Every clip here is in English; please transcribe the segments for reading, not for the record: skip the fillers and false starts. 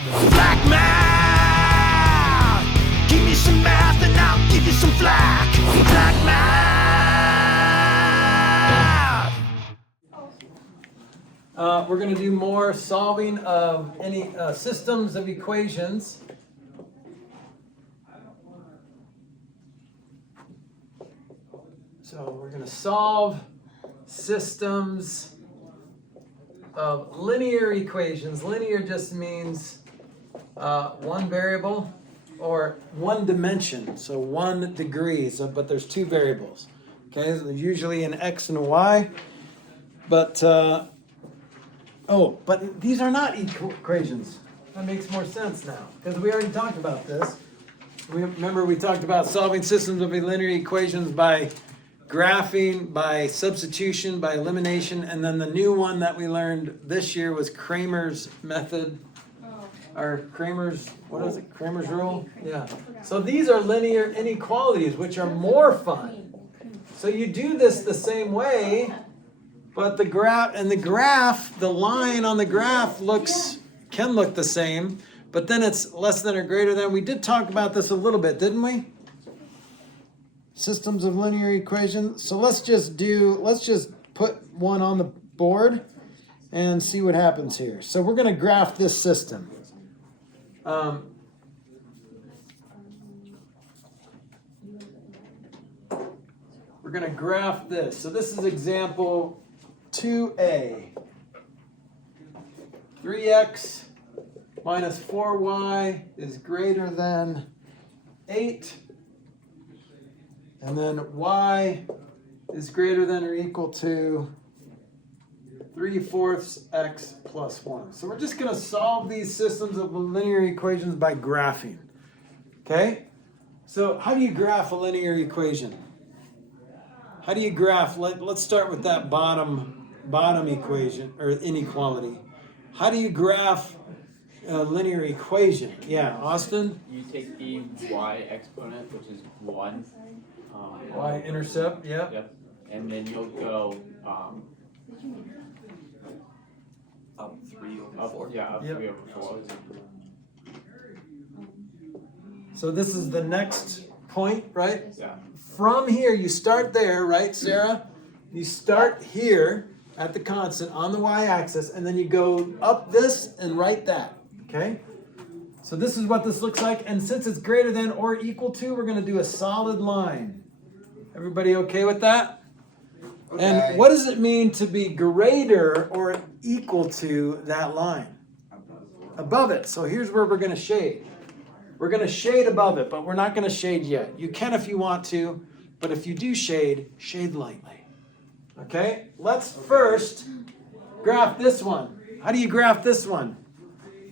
Flack math! Give me some math and I'll give you some flack. Flack math! We're going to do more solving of any systems of equations. So we're going to solve systems of linear equations. Linear just means one variable or one dimension, so 1 degree, but there's 2 variables. Okay, so usually an x and a y, but but these are not equations. That makes more sense now, because we already talked about this. Remember we talked about solving systems of linear equations by graphing, by substitution, by elimination, and then the new one that we learned this year was Kramer's method, or Kramer's, what is it, Kramer's rule? Yeah. So these are linear inequalities, which are more fun. So you do this the same way, but the graph, the line on the graph can look the same, but then it's less than or greater than. We did talk about this a little bit, didn't we? Systems of linear equations. So let's just put one on the board and see what happens here. So we're going to graph this system. We're going to graph this. So this is example 2a. 3x minus 4y is greater than 8. And then y is greater than or equal to 3/4 x plus 1. So we're just going to solve these systems of linear equations by graphing. Okay? So how do you graph a linear equation? How do you graph? Let's start with that bottom equation, or inequality. How do you graph a linear equation? Yeah, Austin? You take the y exponent, which is 1. Y-intercept, yeah. Yep. And then you'll go up 3 over 4. Yeah, up Yep. 3 over 4. So this is the next point, right? Yeah. From here, you start there, right, Sarah? You start here at the constant on the y-axis, and then you go up this and right that, okay? So this is what this looks like, and since it's greater than or equal to, we're going to do a solid line. Everybody okay with that? Okay. And what does it mean to be greater or equal to that line? Above it. So here's where we're going to shade. We're going to shade above it, but we're not going to shade yet. You can if you want to, but if you do shade lightly. Okay? Let's first graph this one. How do you graph this one?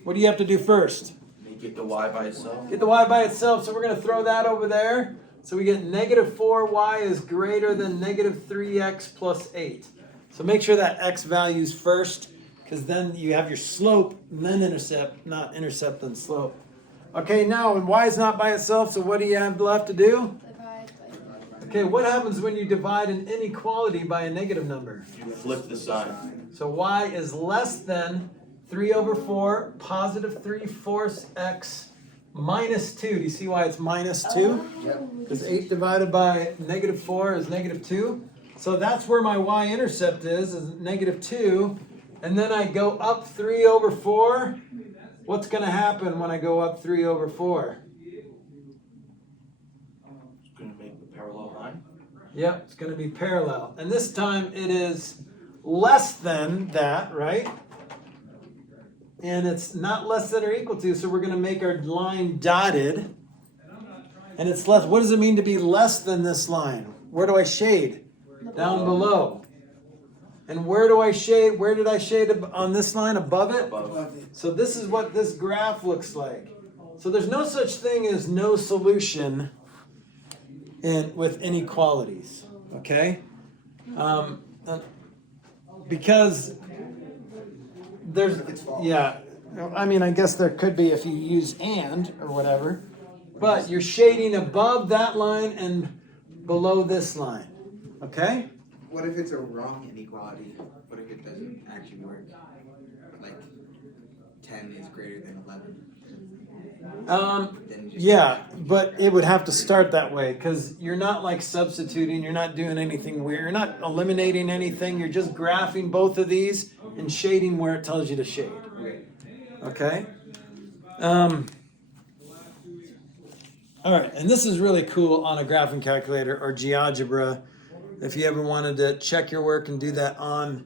What do you have to do first? Get the y by itself. Get the y by itself, so we're going to throw that over there. So we get negative 4y is greater than negative 3x plus 8. So make sure that x value's first, because then you have your slope, and then intercept, not intercept and slope. Okay, now when y is not by itself, so what do you have left to do? Divide by. Okay, what happens when you divide an inequality by a negative number? You flip the sign. So y is less than 3 over 4, positive 3/4 x minus 2. Do you see why it's minus 2? Yep. Because 8 divided by negative 4 is negative 2. So that's where my y-intercept is negative 2. And then I go up 3 over 4. What's going to happen when I go up 3 over 4? It's going to make a parallel line. Yep, it's going to be parallel. And this time it is less than that, right? And it's not less than or equal to, so we're going to make our line dotted. And it's less. What does it mean to be less than this line? Where do I shade? Down below. And where do I shade? Where did I shade on this line? Above it? Above. So this is what this graph looks like. So there's no such thing as no solution with inequalities. Okay? Because there's, yeah, I mean, I guess there could be if you use and or whatever, but you're shading above that line and below this line, okay? What if it's a wrong inequality? What if it doesn't actually work? Like 10 is greater than 11. Then you just Yeah, but it would have to start that way because you're not like substituting, you're not doing anything weird, you're not eliminating anything, you're just graphing both of these and shading where it tells you to shade. Okay? All right, and this is really cool on a graphing calculator or GeoGebra. If you ever wanted to check your work and do that on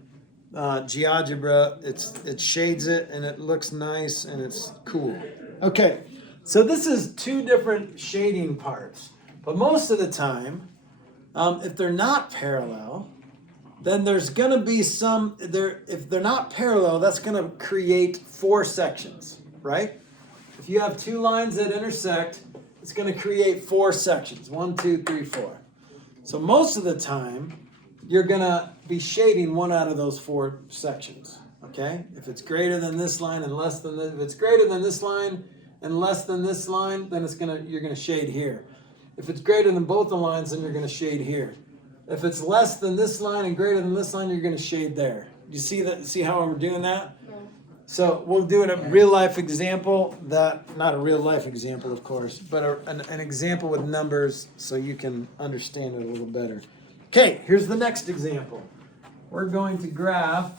GeoGebra, it shades it and it looks nice and it's cool. Okay, so this is two different shading parts, but most of the time, if they're not parallel, then there's gonna be some, if they're not parallel, that's gonna create four sections, right? If you have two lines that intersect, it's gonna create four sections, 1, 2, 3, 4. So most of the time, you're gonna be shading one out of those four sections, okay? If it's greater than this line and less than this, if it's greater than this line and less than this line, then you're gonna shade here. If it's greater than both the lines, then you're gonna shade here. If it's less than this line and greater than this line, you're gonna shade there. You see that? See how we're doing that? No. So we'll do a real life example not a real life example, of course, but an example with numbers so you can understand it a little better. Okay, here's the next example. We're going to graph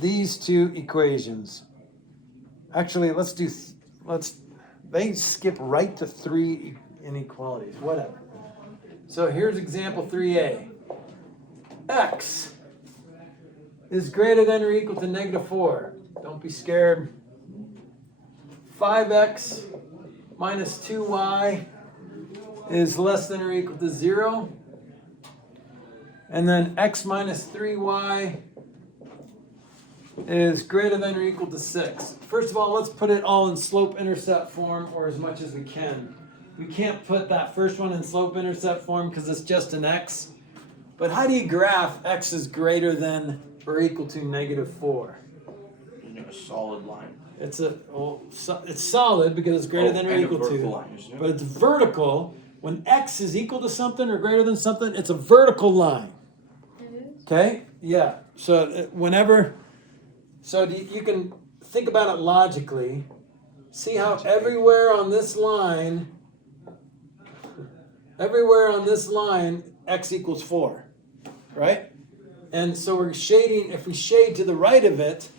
these two equations. Actually, they skip right to 3 inequalities, whatever. So here's example 3a. X is greater than or equal to -4. Don't be scared. 5x minus 2y is less than or equal to 0. And then x minus 3y is greater than or equal to 6. First of all, let's put it all in slope-intercept form, or as much as we can. We can't put that first one in slope-intercept form because it's just an x. But how do you graph x is greater than or equal to -4? You know, a solid line. It's solid because it's greater than or and a equal vertical to. line, isn't it? But it's vertical. When x is equal to something or greater than something, it's a vertical line. It is? Okay? Yeah. So you can think about it logically. See how everywhere on this line, x equals 4, right? And so we're shading, if we shade to the right of it,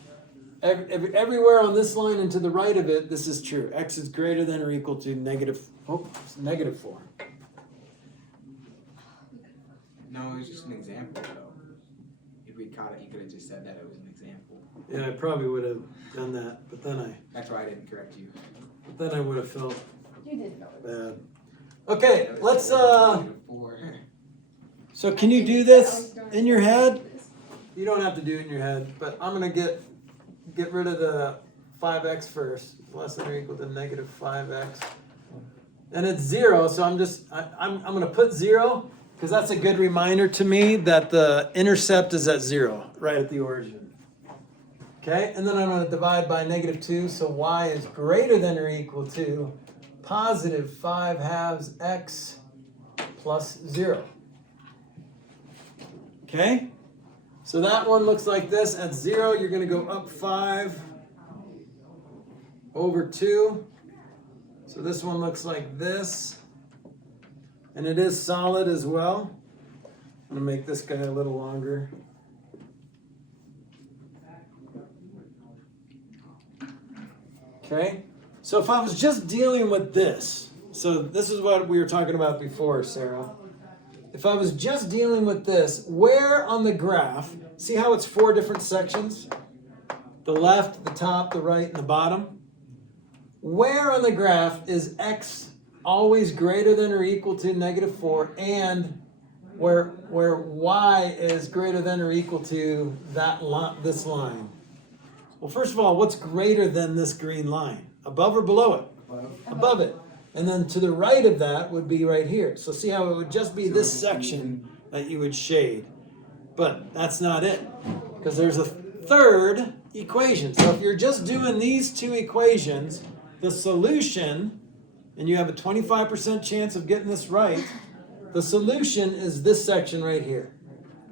everywhere on this line and to the right of it, this is true. X is greater than or equal to -4. No, it was just an example, though. If we caught it, you could have just said that it was an example. Yeah, I probably would have done that, but then That's why I didn't correct you. I would have felt You didn't know it. bad. Okay, That was let's before. so can you do this in your head? You don't have to do it in your head, but I'm gonna get rid of the 5x first, less than or equal to -5x. And it's 0, so I'm gonna put 0 because that's a good reminder to me that the intercept is at 0, right at the origin. Okay, and then I'm gonna divide by -2, so y is greater than or equal to +5/2 x plus 0. Okay? So that one looks like this. At 0, you're going to go up 5 over 2. So this one looks like this. And it is solid as well. I'm going to make this guy a little longer. Okay? So if I was just dealing with this, so this is what we were talking about before, Sarah. If I was just dealing with this, where on the graph, see how it's 4 different sections? The left, the top, the right, and the bottom. Where on the graph is x always greater than or equal to -4, and where y is greater than or equal to this line? Well, first of all, what's greater than this green line? Above or below it? Above it. And then to the right of that would be right here. So see how it would just be this section that you would shade. But that's not it, because there's a third equation. So if you're just doing these two equations, the solution, and you have a 25% chance of getting this right, the solution is this section right here.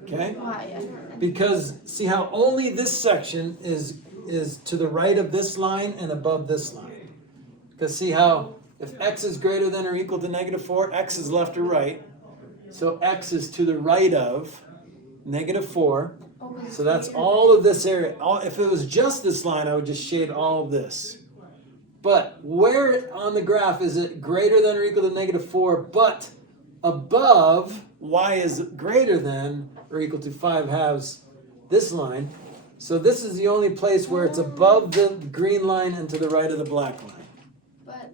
Okay? Why? Because see how only this section is to the right of this line and above this line. Because see how if x is greater than or equal to -4, x is left or right. So x is to the right of -4. So that's all of this area. If it was just this line, I would just shade all of this. But where on the graph is it greater than or equal to -4, but above y is greater than or equal to 5/2 this line? So this is the only place where it's above the green line and to the right of the black line. But,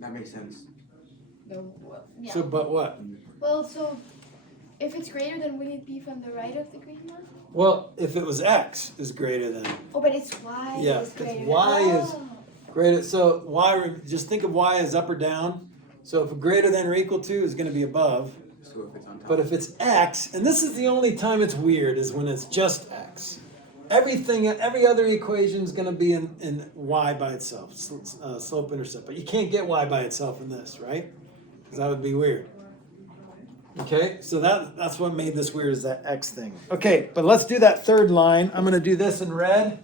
That makes sense. no, well, yeah. So, but what? Well, so if it's greater, then would it be from the right of the green line? Well, if it was x is greater than Oh, but it's y Yeah, is it's greater. y is- Oh. greater, so y, just think of y as up or down. So if greater than or equal to is going to be above. So if it's on top. But if it's x, and this is the only time it's weird, is when it's just x. Every other equation is going to be in y by itself, slope intercept. But you can't get y by itself in this, right? Because that would be weird. Okay, so that's what made this weird, is that x thing. Okay, but let's do that third line. I'm going to do this in red.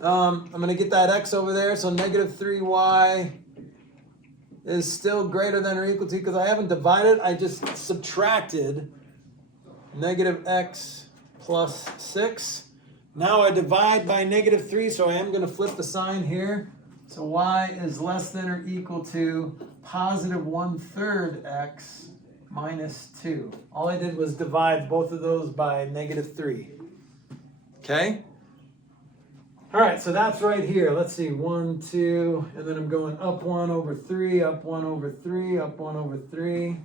I'm going to get that x over there. So -3y is still greater than or equal to, because I haven't divided, I just subtracted -x plus 6. Now I divide by -3, so I am going to flip the sign here. So y is less than or equal to positive 1/3 x minus 2. All I did was divide both of those by -3. Okay? All right, so that's right here. Let's see, 1, 2, and then I'm going up 1 over 3, up 1 over 3, up 1 over 3,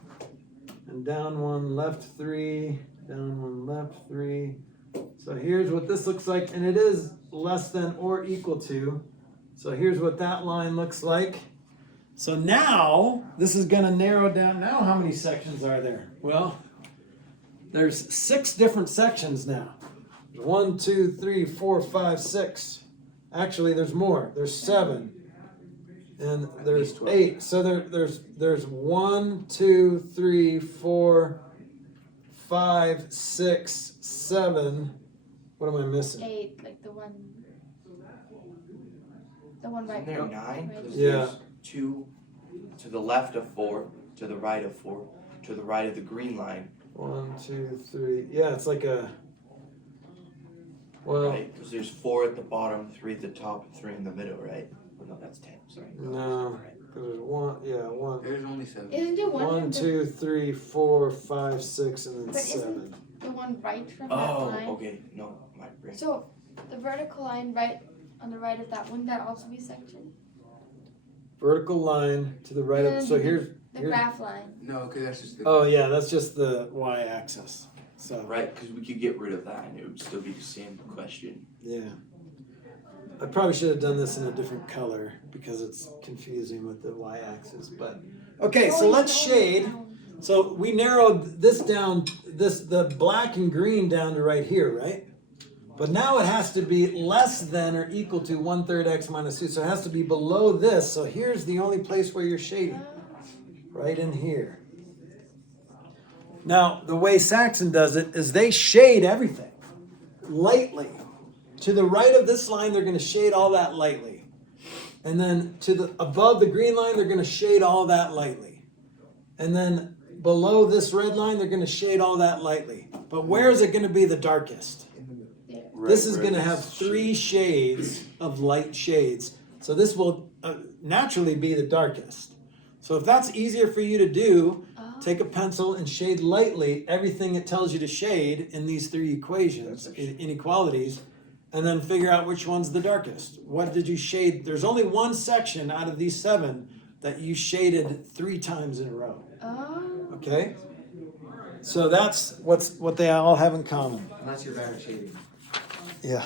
and down 1, left 3, down 1, left 3. So here's what this looks like, and it is less than or equal to. So here's what that line looks like. So now, this is going to narrow down. Now how many sections are there? Well, there's 6 different sections now. 1, 2, 3, 4, 5, 6. Actually, there's more. There's 7. And there's 8. So there's 1, 2, 3, 4, 5, 6, 7. What am I missing? 8, like the one right. Isn't there 9? right. 'Cause Yeah. There's 2 to the left of 4, to the right of 4, to the right of the green line. 1, 2, 3. Yeah, it's like a. Well, Right? Because there's 4 at the bottom, 3 at the top, and 3 in the middle, right? Oh, no, that's 10. Sorry. no. Because there's 1. Yeah, 1. There's only 7. Isn't there one 1, from the, 2, 3, 4, 5, 6, and then But 7. the one right from that Oh, line? okay. No, my brain. So the vertical line right on the right of that, wouldn't that also be section? Vertical line to the right of. So here's. The Here- graph line. No, because that's just the. Oh yeah, that's just the y-axis. So Right? Because we could get rid of that and it would still be the same question. yeah, I probably should have done this in a different color because it's confusing with the y-axis. But okay, so Oh, let's you know, shade. So we narrowed this down, the black and green down to right here, right? But now it has to be less than or equal to 1/3 x minus 2. So it has to be below this. So here's the only place where you're shading, right in here. Now, the way Saxon does it is they shade everything lightly. To the right of this line, they're going to shade all that lightly. And then to the above the green line, they're going to shade all that lightly. And then below this red line, they're going to shade all that lightly. But where is it going to be the darkest? This is going to have 3 shades of light shades. So this will naturally be the darkest. So if that's easier for you to do, take a pencil and shade lightly everything it tells you to shade in these 3 equations, inequalities, and then figure out which one's the darkest. What did you shade? There's only one section out of these 7 that you shaded 3 times in a row. Oh. Okay? So that's what they all have in common. Unless you're bad at shading. Yeah.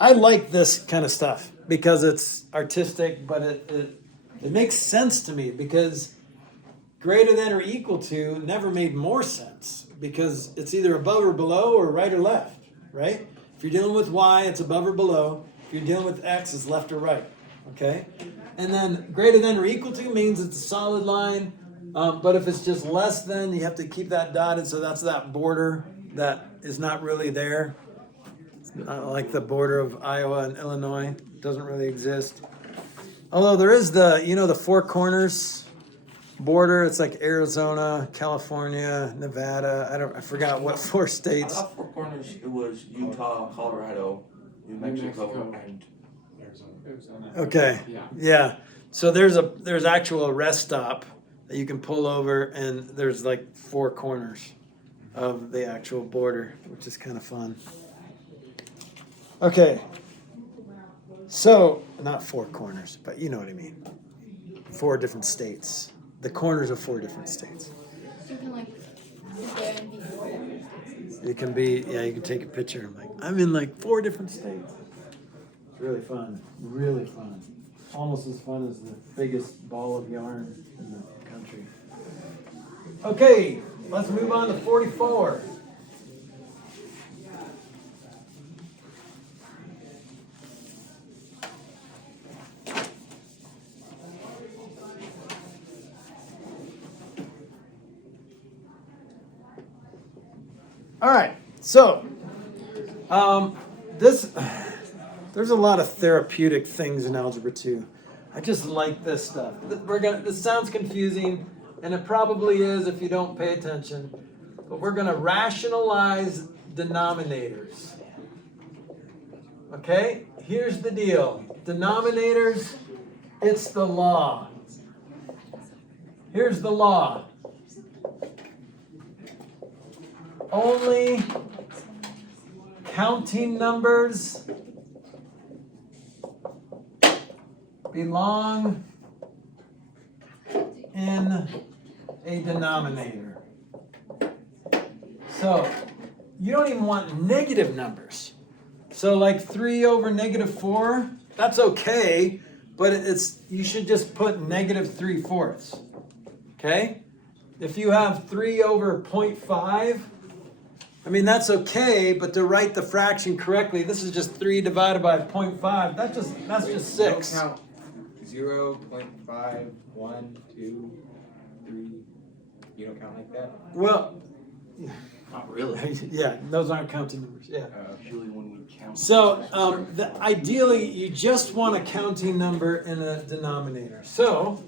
I like this kind of stuff because it's artistic, but it makes sense to me because greater than or equal to never made more sense because it's either above or below or right or left, right? If you're dealing with y, it's above or below. If you're dealing with x, it's left or right, okay? And then greater than or equal to means it's a solid line, but if it's just less than, you have to keep that dotted, so that's that border. that is not really there. It's not like the border of Iowa and Illinois. It doesn't really exist. Although there is the Four Corners border. It's like Arizona, California, Nevada. I forgot what 4 I states. thought Four Corners, it was Utah, Colorado, New Mexico, and Arizona. Okay. Yeah. So there's actual rest stop that you can pull over, and there's like 4 corners of the actual border, which is kind of fun. Okay. So not 4 corners, but you know what I mean. 4 different states. The corners of 4 different states. You can like sit there and be forever. You can be, you can take a picture. I'm in like 4 different states. It's really fun. Really fun. Almost as fun as the biggest ball of yarn in the country. Okay, let's move on to 44. All right, so there's a lot of therapeutic things in Algebra 2. I just like this stuff. This sounds confusing, and it probably is if you don't pay attention, but we're going to rationalize denominators. Okay, here's the deal. Denominators, it's the law. Here's the law. Only counting numbers belong in a denominator. So you don't even want negative numbers. So like 3 over negative 4, that's okay, but you should just put negative 3/4. Okay? If you have 3 over 0.5, I mean, that's okay, but to write the fraction correctly, this is just 3 divided by 0.5. That's just 6. Don't count 0, 0.5, 1, 2, 3. You don't count like that? Well, not really. yeah, those aren't counting numbers. Yeah. Usually when we count. So ideally, you just want a counting number in a denominator. So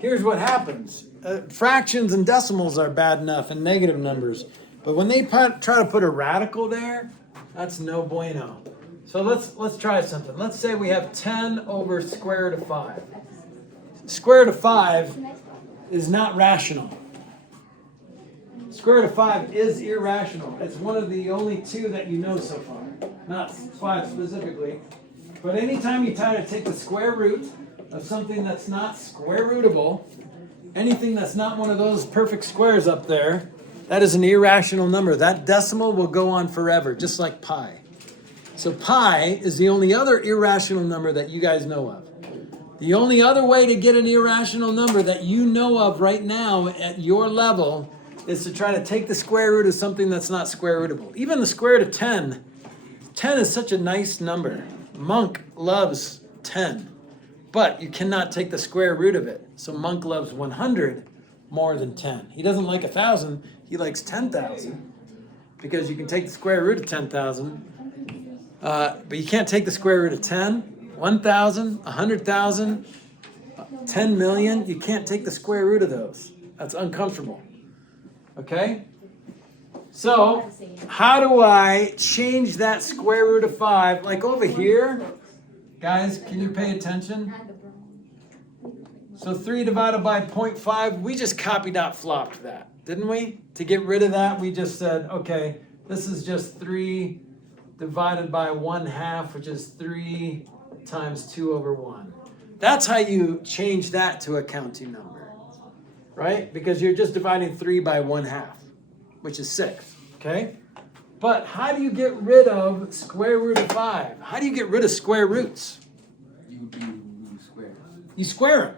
here's what happens. Fractions and decimals are bad enough, and negative numbers. But when they try to put a radical there, that's no bueno. So let's try something. Let's say we have 10 over square root of 5. Square root of 5 is not rational. Square root of 5 is irrational. It's one of the only 2 that you know so far. Not 5 specifically. But anytime you try to take the square root of something that's not square rootable, anything that's not one of those perfect squares up there, that is an irrational number. That decimal will go on forever, just like pi. So pi is the only other irrational number that you guys know of. The only other way to get an irrational number that you know of right now at your level is to try to take the square root of something that's not square rootable. Even the square root of 10. 10 is such a nice number. Monk loves 10. But you cannot take the square root of it. So Monk loves 100 more than 10. He doesn't like 1,000. He likes 10,000. Because you can take the square root of 10,000. But you can't take the square root of 10, 1,000, 100,000, 10 million. You can't take the square root of those. That's uncomfortable. Okay? So, how do I change that square root of 5? Like over here, guys, can you pay attention? So 3 divided by 0.5, we just copy-dot-flopped that, didn't we? To get rid of that, we just said, okay, this is just 3 divided by 1/2, which is 3 times 2 over 1. That's how you change that to a counting number, right? Because you're just dividing 3 by 1/2, which is 6, okay? But how do you get rid of square root of 5? How do you get rid of square roots? You square. You square them.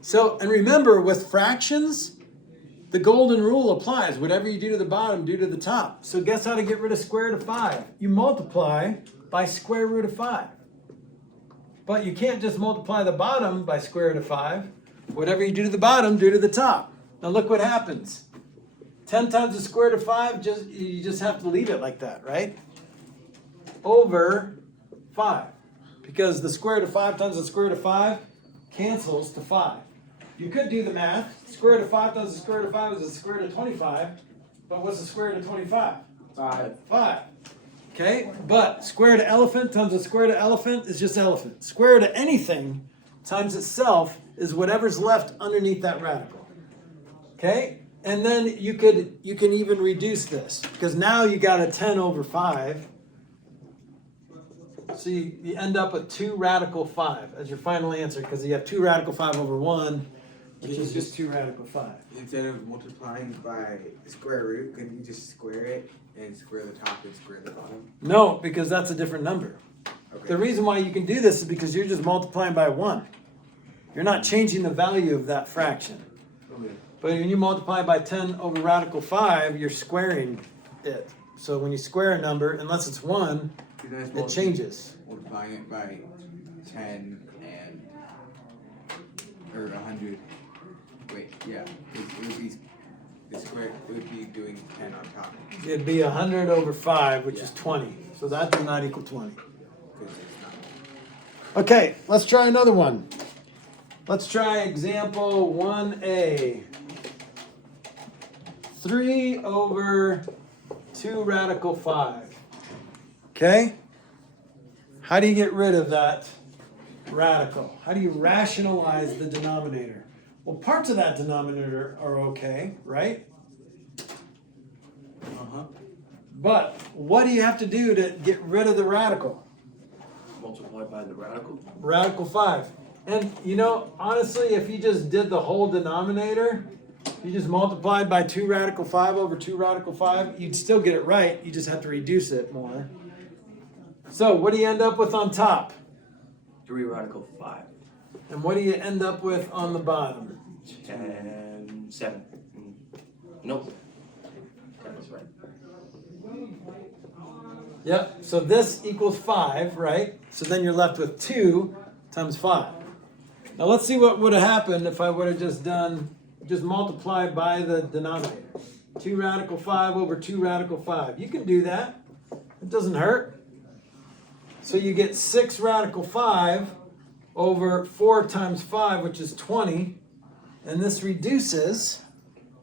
So, and remember, with fractions, the golden rule applies. Whatever you do to the bottom, do to the top. So guess how to get rid of square root of 5? You multiply by square root of 5. But you can't just multiply the bottom by square root of 5. Whatever you do to the bottom, do to the top. Now look what happens. 10 times the square root of 5, you just have to leave it like that, right? Over 5. Because the square root of 5 times the square root of 5 cancels to 5. You could do the math. Square root of 5 times the square root of 5 is the square root of 25. But what's the square root of 25? 5. Okay? But square root of elephant times the square root of elephant is just elephant. Square root of anything times itself is whatever's left underneath that radical. Okay? And then you can even reduce this. Because now you got a 10 over 5. So you end up with 2 radical 5 as your final answer. Because you have 2 radical 5 over 1, which is just 2 radical 5. Instead of multiplying by the square root, couldn't you just square it and square the top and square the bottom? No, because that's a different number. Okay. The reason why you can do this is because you're just multiplying by 1. You're not changing the value of that fraction. Okay. But when you multiply by 10 over radical 5, you're squaring it. So when you square a number, unless it's 1, it changes. Multiplying it by 10 or 100. Wait, yeah. It would be the square. It would be doing 10 on top. It'd be 100 over 5, which is 20. So that does not equal 20. Because it's not. Okay, let's try another one. Let's try example 1a. 3 over 2 radical 5. Okay? How do you get rid of that radical? How do you rationalize the denominator? Well, parts of that denominator are okay, right? But what do you have to do to get rid of the radical? Multiply by the radical. Radical 5. And you know, honestly, if you just did the whole denominator, you just multiplied by 2 radical 5 over 2 radical 5, you'd still get it right. You just have to reduce it more. So what do you end up with on top? 3 radical 5. And what do you end up with on the bottom? 7. Nope. 10 is right. Yep, so this equals 5, right? So then you're left with 2 times 5. Now let's see what would have happened if I would have just multiplied by the denominator. 2 radical 5 over 2 radical 5. You can do that. It doesn't hurt. So you get 6 radical 5 over 4 times 5, which is 20. And this reduces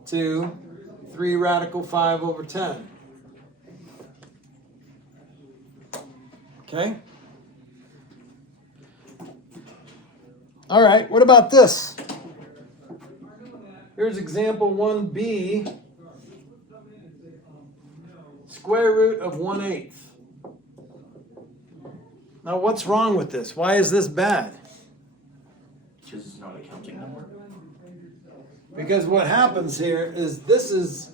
to 3 radical 5 over 10. Okay? All right, what about this? Here's example 1b. Square root of 1/8. Now what's wrong with this? Why is this bad? Because it's not a counting number. Because what happens here is this is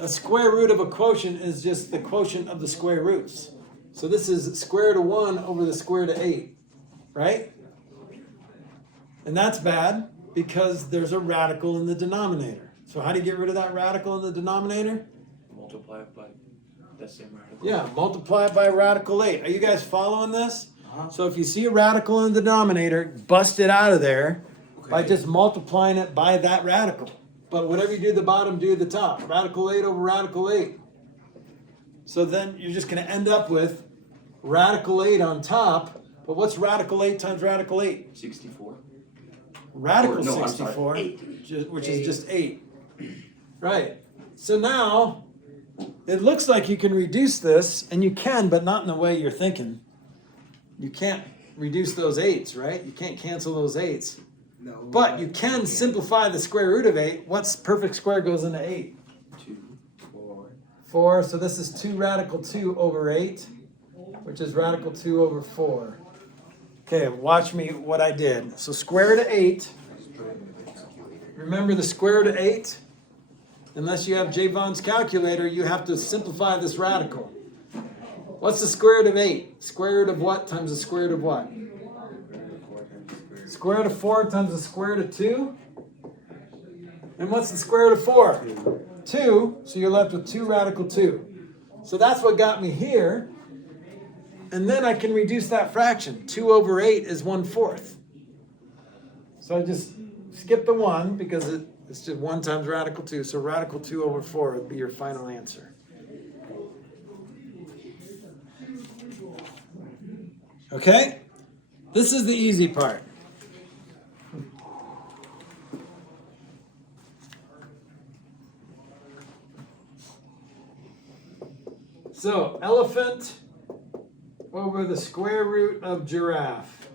a square root of a quotient is just the quotient of the square roots. So this is square root of 1 over the square root of 8, right? And that's bad because there's a radical in the denominator. So how do you get rid of that radical in the denominator? Multiply it by the same radical. Yeah, multiply it by radical 8. Are you guys following this? So if you see a radical in the denominator, bust it out of there by just multiplying it by that radical. But whatever you do at the bottom, do at the top. Radical 8 over radical 8. So then you're just going to end up with radical 8 on top. But what's radical 8 times radical 8? 64. Radical Or, no, I'm 64, sorry, 8. which is just 8. Right. So now, it looks like you can reduce this, and you can, but not in the way you're thinking. You can't reduce those 8s, right? You can't cancel those 8s. No. But you can simplify the square root of 8. What's perfect square goes into 8? 2, 4. 4. So this is 2 radical 2 over 8, which is radical 2 over 4. Okay, watch me what I did. So square root of 8. Remember the square root of 8? Unless you have Javon's calculator, you have to simplify this radical. What's the square root of 8? Square root of what times the square root of what? Square root of 4 times the square root of 2? And what's the square root of 4? 2. So you're left with 2 radical 2. So that's what got me here. And then I can reduce that fraction. 2 over 8 is 1/4. So I just skip the 1 because It's just 1 times radical 2. So radical 2 over 4 would be your final answer. Okay? This is the easy part. So, elephant over the square root of giraffe.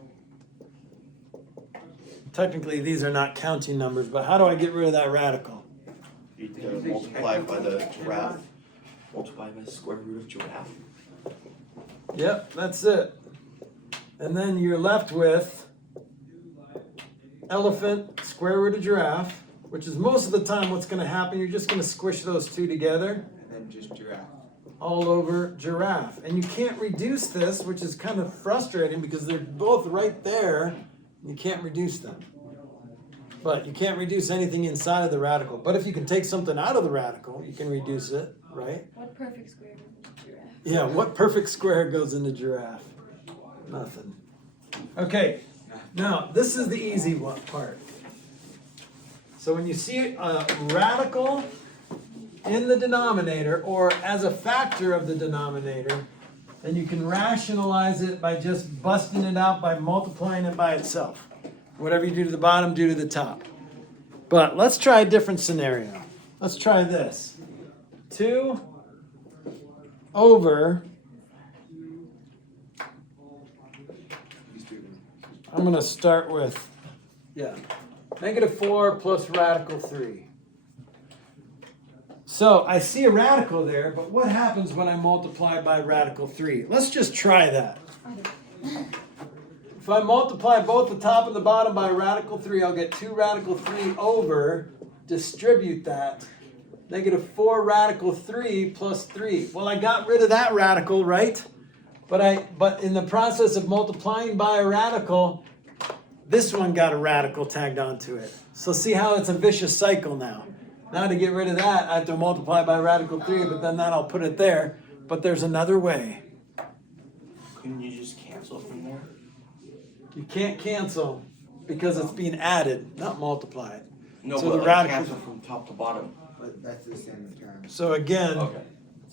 Technically, these are not counting numbers, but how do I get rid of that radical? You multiply by the giraffe. Multiply by the square root of giraffe. Yep, that's it. And then you're left with elephant, square root of giraffe, which is most of the time what's going to happen. You're just going to squish those two together. And then just giraffe. All over giraffe. And you can't reduce this, which is kind of frustrating because they're both right there. You can't reduce them. But you can't reduce anything inside of the radical. But if you can take something out of the radical, you can reduce it, right? What perfect square is giraffe? Yeah, what perfect square goes into giraffe? Nothing. Okay, now this is the easy one part. So when you see a radical in the denominator or as a factor of the denominator, then you can rationalize it by just busting it out by multiplying it by itself. Whatever you do to the bottom, do to the top. But let's try a different scenario. Let's try this. 2 over, I'm going to start with, -4 plus radical 3. So I see a radical there, but what happens when I multiply by radical 3? Let's just try that. If I multiply both the top and the bottom by radical 3, I'll get 2 radical 3 over, distribute that, -4 radical 3 plus 3. Well, I got rid of that radical, right? But in the process of multiplying by a radical, this one got a radical tagged onto it. So see how it's a vicious cycle now. Now to get rid of that, I have to multiply by radical 3, but then I'll put it there. But there's another way. Couldn't you just cancel from there? You can't cancel because it's being added, not multiplied. No, So but the like radical- cancel from top to bottom. But that's the same term. So again, Okay.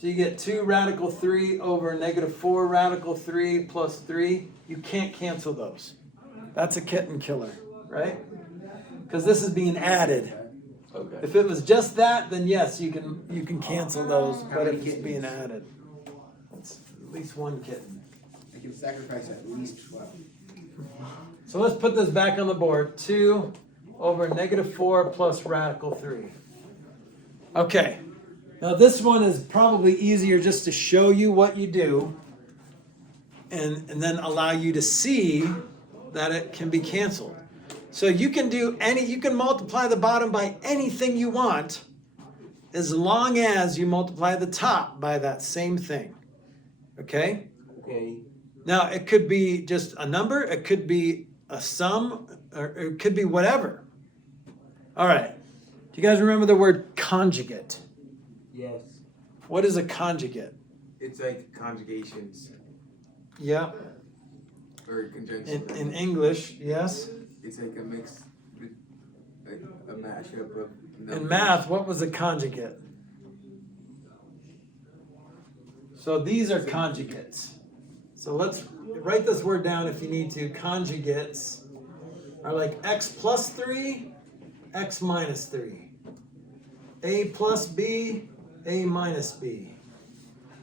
so you get 2 radical 3 over -4 radical 3 plus 3. You can't cancel those. That's a kitten killer, right? Because this is being added. Okay. If it was just that, then yes, you can cancel those. How But many if it's being kittens? added, it's at least 1 kitten. I can sacrifice at least 12. So let's put this back on the board. 2 over -4 plus radical 3. Okay. Now this one is probably easier just to show you what you do and then allow you to see that it can be canceled. So you can multiply the bottom by anything you want as long as you multiply the top by that same thing. Okay? Okay. Now, it could be just a number, it could be a sum, or it could be whatever. All right. Do you guys remember the word conjugate? Yes. What is a conjugate? It's like conjugations Yeah. or conjunctions. In English, yes. It's like a mix, like a mashup of numbers. In math, what was a conjugate? So these are conjugates. So let's write this word down if you need to. Conjugates are like x plus 3, x minus 3. A plus b, a minus b.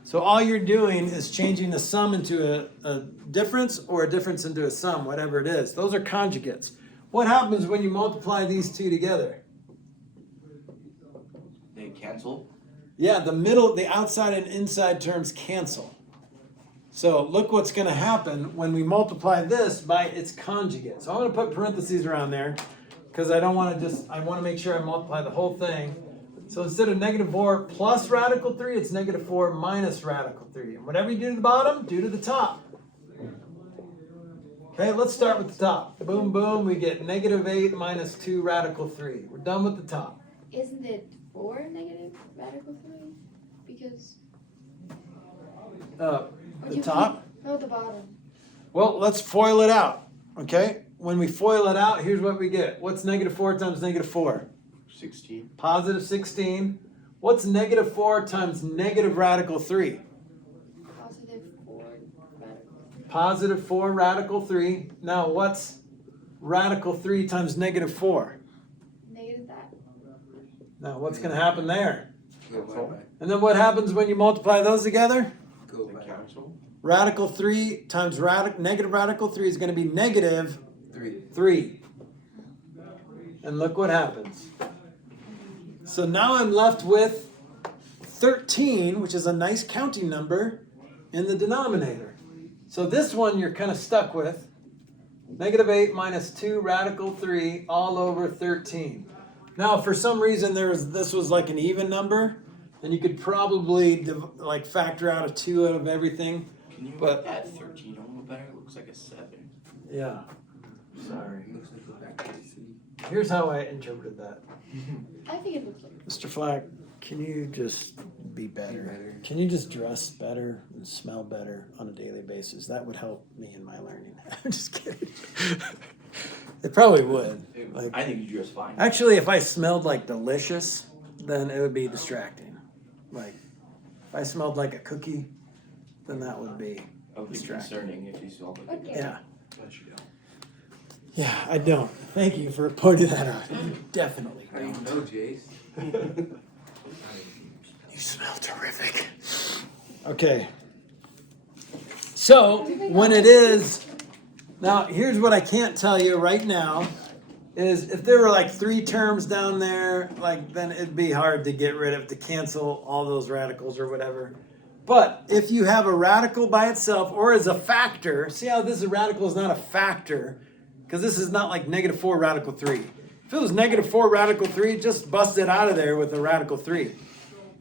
So all you're doing is changing a sum into a difference or a difference into a sum, whatever it is. Those are conjugates. What happens when you multiply these two together? They cancel. Yeah, the outside and inside terms cancel. So look what's going to happen when we multiply this by its conjugate. So I'm going to put parentheses around there because I want to make sure I multiply the whole thing. So instead of -4 plus radical 3, it's -4 minus radical 3. And whatever you do to the bottom, do to the top. Okay, let's start with the top. Boom, boom, we get -8 minus 2 radical 3. We're done with the top. Isn't it 4 negative radical 3? Because The top? No, the bottom. Well, let's FOIL it out, okay? When we FOIL it out, here's what we get. What's -4 times -4? 16. Positive 16. What's negative 4 times negative radical 3? Positive 4 radical. Positive 4 radical 3. Now what's radical 3 times negative 4? Negative that. Now what's going to happen there? Go by. And then what happens when you multiply those together? Go The by. cancel. Radical 3 times negative radical 3 is going to be negative 3. 3. And look what happens. So now I'm left with 13, which is a nice counting number, in the denominator. So this one you're kind of stuck with. Negative 8 minus 2 radical 3 all over 13. Now, for some reason, this was like an even number, and you could probably like factor out a 2 out of everything. Can you But- add 13 a little better? It looks like a 7. Yeah. Sorry. Looks like a back to C. Here's how I interpreted that. I think it looks like. Mr. Flack, can you just be better? better. Can you just dress better and smell better on a daily basis? That would help me in my learning. I'm just kidding. It probably would. Like, I think you dress fine. actually, if I smelled like delicious, then it would be distracting. Like, if I smelled like a cookie, then that would be It would be distracting. concerning if you saw like Okay. Yeah. But you don't. Yeah, I don't. Thank you for pointing that out. You definitely How do you don't. know, Jace? You smell terrific. Okay. So, when it is, now here's what I can't tell you right now, is if there were like 3 terms down there, like then it'd be hard to get rid of, to cancel all those radicals or whatever. But if you have a radical by itself or as a factor, see how this radical is not a factor, because this is not like negative 4 radical 3. If it was negative 4 radical 3, just bust it out of there with a radical 3.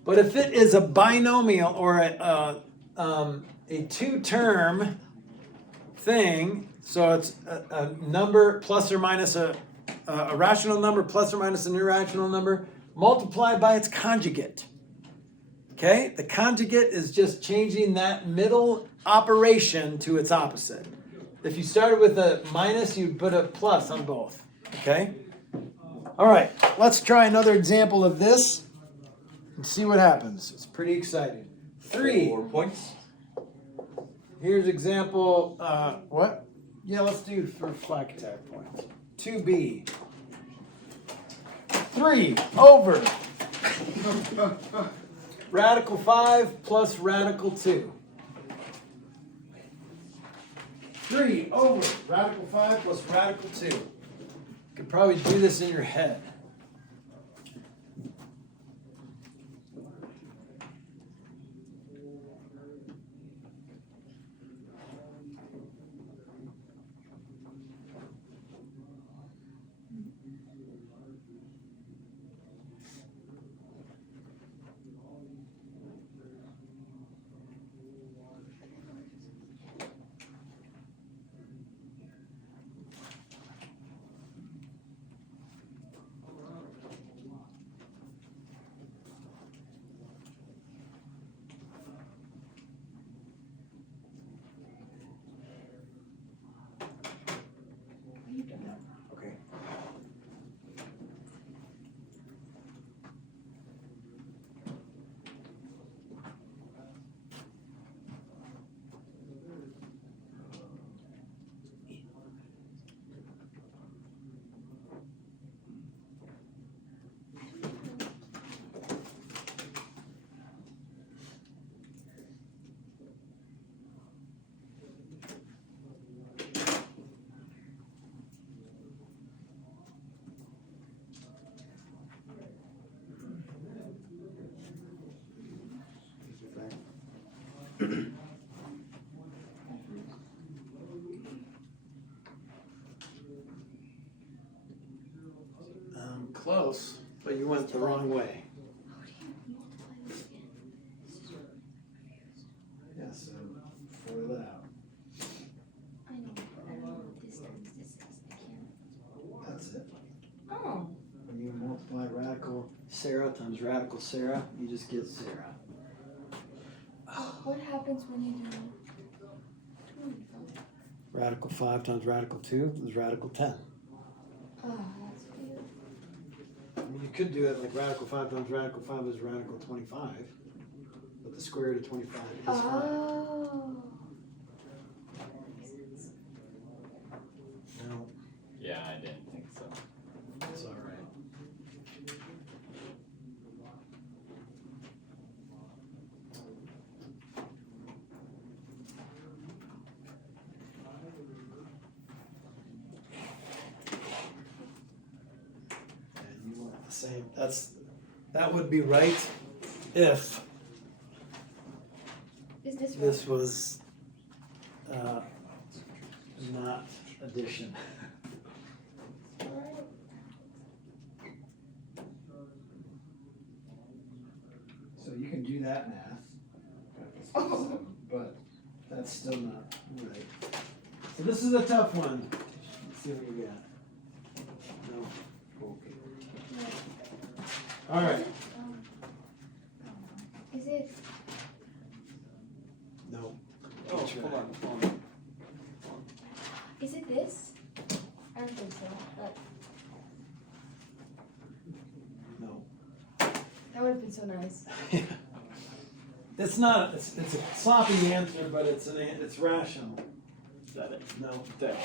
But if it is a binomial or a 2-term thing, so it's a number plus or minus a rational number plus or minus an irrational number, multiplied by its conjugate. Okay? The conjugate is just changing that middle operation to its opposite. If you started with a minus, you'd put a plus on both. Okay? All right, let's try another example of this and see what happens. It's pretty exciting. 3. 4 points. Here's example, what? Yeah, let's do for Flack attack points. 2b. 3 over radical 5 plus radical 2. 3 over radical 5 plus radical 2. You could probably do this in your head. Okay. Close, but you went the wrong way. Yeah, so FOIL it out. I know, but I don't know what this times this is. I can't. That's it. Oh. When you multiply radical Sarah times radical Sarah, you just get Sarah. What happens when you do 2? Radical 5 times radical 2 is radical 10. Oh, that's weird. You could do it like radical 5 times radical 5 is radical 25. But the square root of 25 is 5. Oh. No, Yeah, I didn't think so. it's all right. And you want the same. That would be right if Is this right? this was not addition. So you can do that math, but that's still not right. So this is a tough one. Let's see what you got. No. All right. Is it? No. Oh, hold on. Is it this? I don't think so. But No. that would have been so nice. It's not. It's a sloppy answer, but it's rational. Is that it? No. There.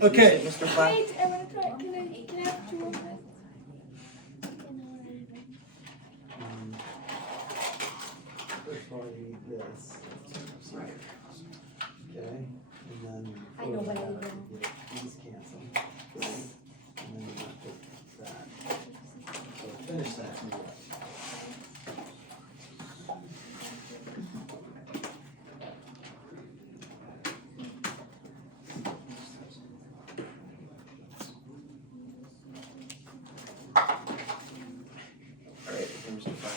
Okay. Mr. Flack? Wait, I want to try. Can I have 2 more tries? First of all, you need this. Okay, and then. I know what I gotta do. get these canceled. And then you have to that. So finish that. and you're right. All right, okay, Mr. Flack.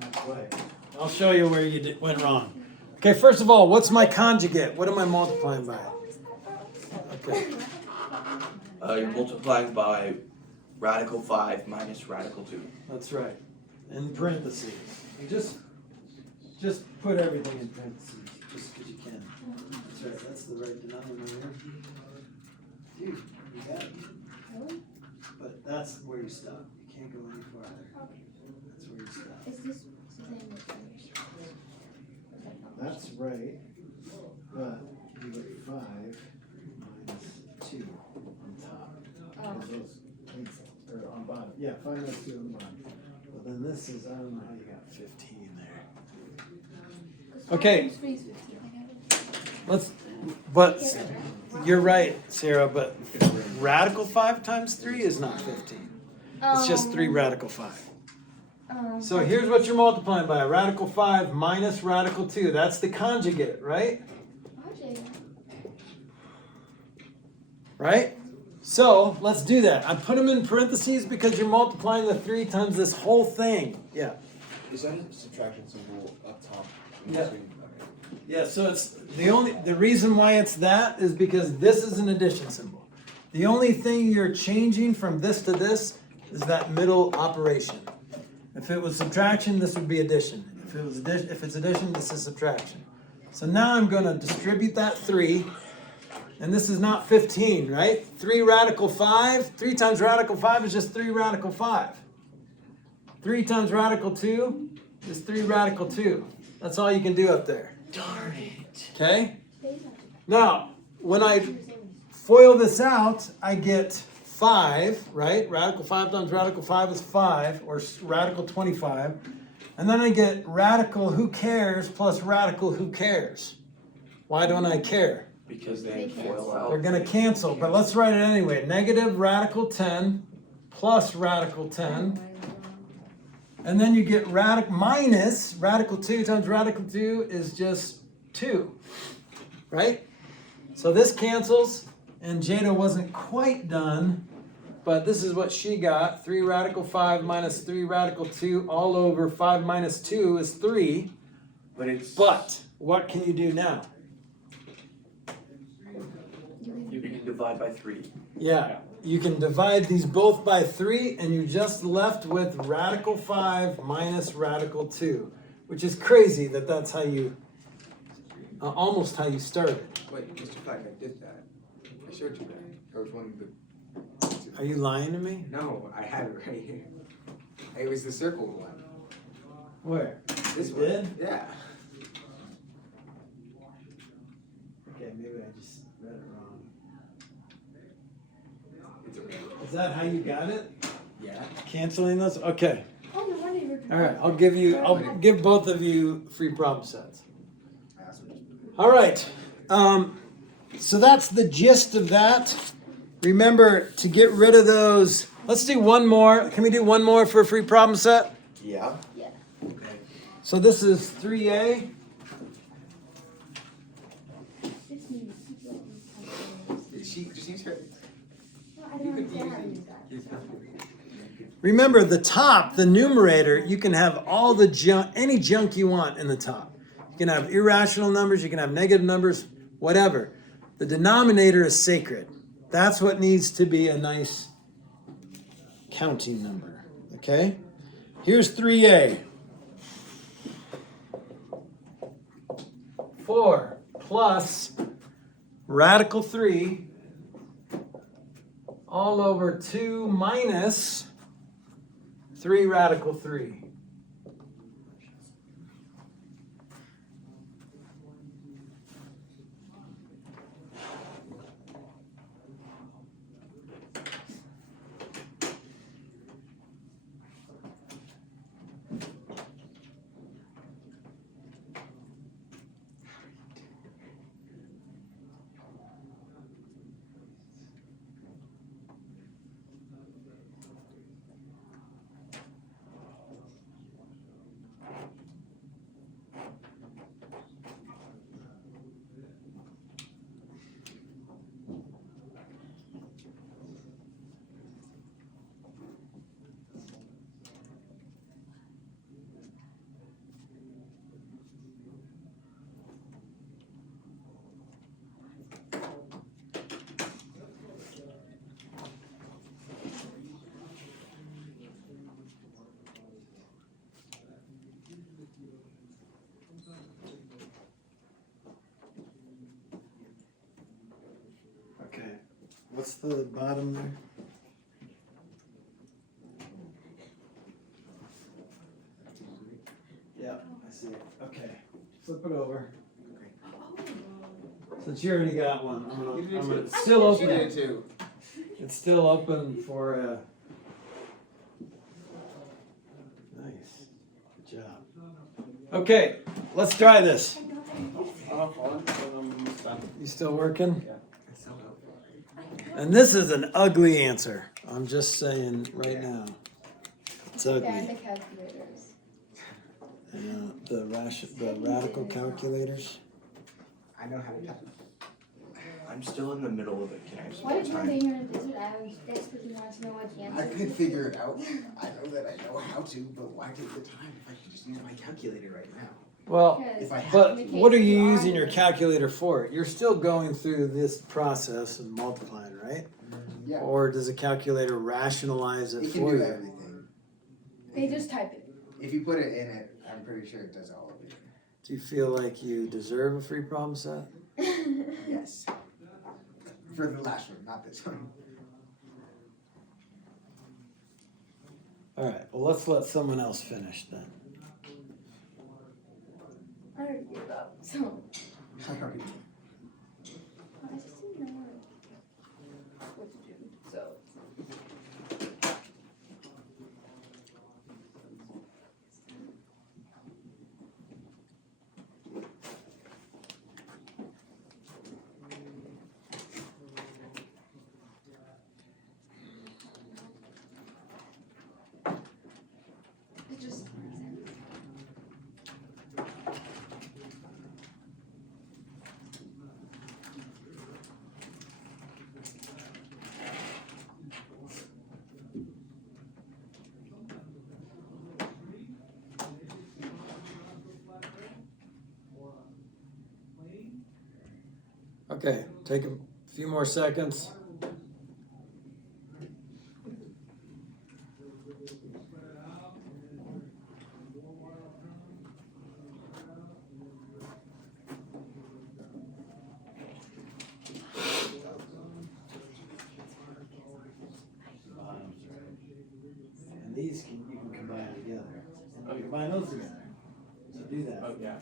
Not quite. I'll show you where you went wrong. Okay, first of all, what's my conjugate? What am I multiplying by? Okay. You're multiplying by radical 5 minus radical 2. That's right. In parentheses. And just put everything in parentheses, just because you can. That's right. That's the right denominator. Dude, you got it. Really? But that's where you stop. You can't go any farther. That's where you stop. Is this the same as That's right. But you get 5 minus 2 on top. Oh. Because those cancel. Or on bottom. Yeah, 5 minus 2 on bottom. Well, then this is, I don't know how you got 15 there. Okay. But you're right, Sarah, but radical 5 times 3 is not 15. It's just 3 radical 5. So here's what you're multiplying by. Radical 5 minus radical 2. That's the conjugate, right? Right? So let's do that. I put them in parentheses because you're multiplying the 3 times this whole thing. Yeah. Is that a subtraction symbol up top? Yeah. Yeah, so it's the reason why it's that is because this is an addition symbol. The only thing you're changing from this to this is that middle operation. If it was subtraction, this would be addition. If it's addition, this is subtraction. So now I'm going to distribute that 3, and this is not 15, right? 3 radical 5, 3 times radical 5 is just 3 radical 5. 3 times radical 2 is 3 radical 2. That's all you can do up there. Darn it. Okay? Now, when I FOIL this out, I get 5, right? Radical 5 times radical 5 is 5, or radical 25. And then I get radical who cares plus radical who cares. Why don't I care? Because they FOIL out. They're going to cancel, but let's write it anyway. Negative radical 10 plus radical 10. And then you get minus radical 2 times radical 2 is just 2, right? So this cancels, and Jada wasn't quite done, but this is what she got. 3 radical 5 minus 3 radical 2 all over 5 minus 2 is 3. But what can you do now? You can divide by 3. Yeah, you can divide these both by 3, and you're just left with radical 5 minus radical 2, which is crazy that that's how you, almost how you started. Wait, Mr. Flack, I did that. I showed you that. Which one? Are you lying to me? No, I had it right here. It was the circle one. Where? This You one. did? Yeah. Okay, maybe I just read it wrong. It's okay. Is that how you got it? Yeah. Canceling those? Okay. Oh, no wonder you were All right, I'll give both of you free problem sets. I also just All right. So that's the gist of that. Remember to get rid of those. Let's do one more. Can we do one more for a free problem set? Yeah. Yeah. Okay. So this is 3A. This means she's her. no, I don't understand how to use that. Remember the top, the numerator, you can have all the junk, any junk you want in the top. You can have irrational numbers, you can have negative numbers, whatever. The denominator is sacred. That's what needs to be a nice counting number. Okay? Here's 3A. 4 plus radical 3 all over 2 minus 3 radical 3. Okay. What's the bottom there? Yeah, I see it. Okay. Flip it over. Since you already got one, it's still open. too. It's still open for nice. Good job. Okay, let's try this. You still working? And this is an ugly answer. I'm just saying right now. It's And the ugly. calculators. The radical calculators. I know how to cut. I'm still in the middle of it. Can I have some Why more did you time? think you're in a desert island? That's because you want to know what the answer I is. could figure it out. I know that I know how to, but why take the time if I could just use my calculator right now? Well, Because if I have but in the case what are you you using your are- calculator for? You're still going through this process and multiplying, right? Yeah. Or does a calculator rationalize it It can for do you? everything. They just type it. If you put it in it, I'm pretty sure it does all of it. Do you feel like you deserve a free problem set? Yes. For the last one, not this one. All right, well, let's let someone else finish then. I already gave up. So I already did. I just didn't know what to do. So it just makes sense. Okay, take a few more seconds. do that. Oh, yeah.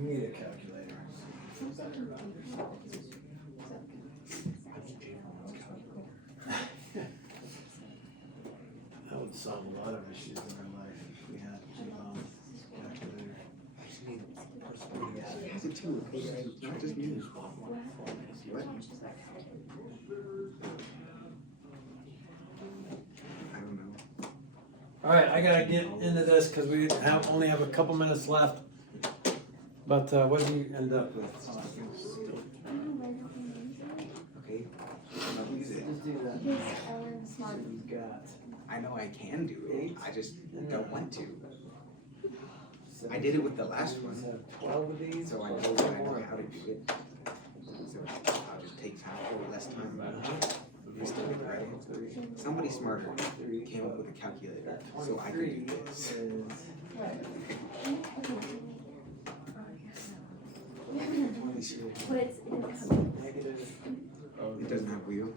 You need a calculator. That would solve a lot of issues in our life if we had calculator. Has it too, okay? Not just me. What? I don't know. All right, I gotta get into this because we only have a couple minutes left. But what did you end up with? Okay. I'll use it. Just do that. You got. I know I can do it. I just don't want to. I did it with the last one. 12 of these. So I know how to do it. So I'll just take time, less time. Instead of writing. Somebody smarter came up with a calculator, so I can do this. It doesn't have wheels.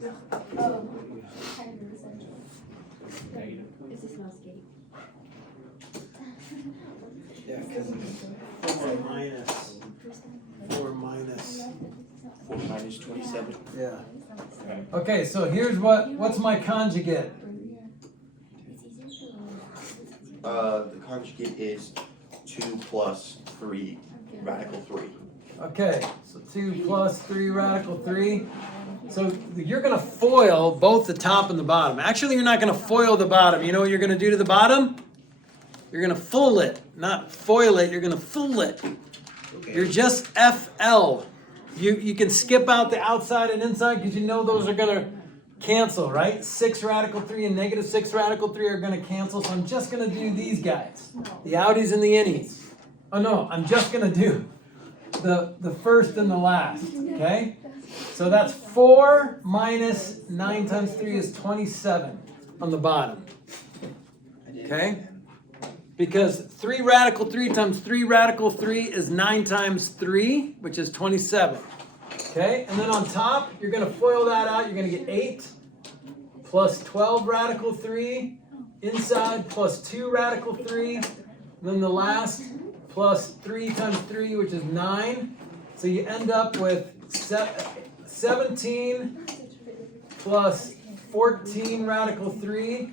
Negative. Yeah, because 4 minus 4 minus 27. Yeah. Okay. Okay, so here's what's my conjugate? The conjugate is 2 plus 3 radical 3. Okay, so 2 plus 3 radical 3. So you're going to FOIL both the top and the bottom. Actually, you're not going to FOIL the bottom. You know what you're going to do to the bottom? You're going to fool it. Not FOIL it, you're going to fool it. You're just FL. You can skip out the outside and inside because you know those are going to cancel, right? 6 radical 3 and negative 6 radical 3 are going to cancel. So I'm just going to do these guys. The outies and the innies. Oh no, I'm just going to do the first and the last, okay? So that's 4 minus 9 times 3 is 27 on the bottom, okay? Because 3 radical 3 times 3 radical 3 is 9 times 3, which is 27, okay? And then on top, you're going to FOIL that out. You're going to get 8 plus 12 radical 3 inside plus 2 radical 3. And then the last plus 3 times 3, which is 9. So you end up with 17 plus 14 radical 3.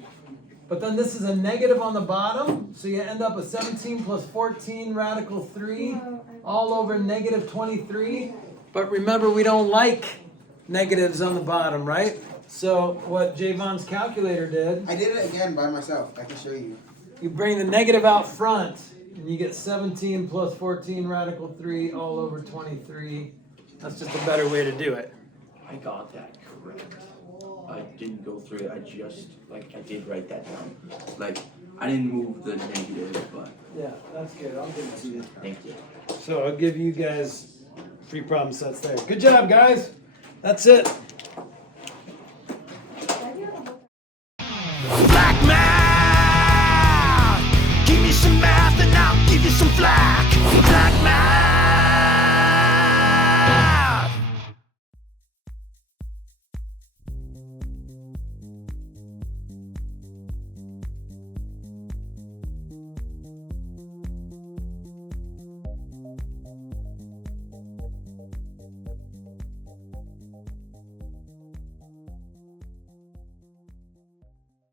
But then this is a negative on the bottom. So you end up with 17 plus 14 radical 3 all over negative 23. But remember, we don't like negatives on the bottom, right? So what Javon's calculator did, I did it again by myself. I can show you. you bring the negative out front. And you get 17 plus 14 radical 3 all over 23. That's just a better way to do it. I got that correct. I didn't go through it. I did write that down. I didn't move the negative, but Yeah, that's good. I'll give it to you. thank you. So I'll give you guys 3 problem sets there. Good job, guys. That's it.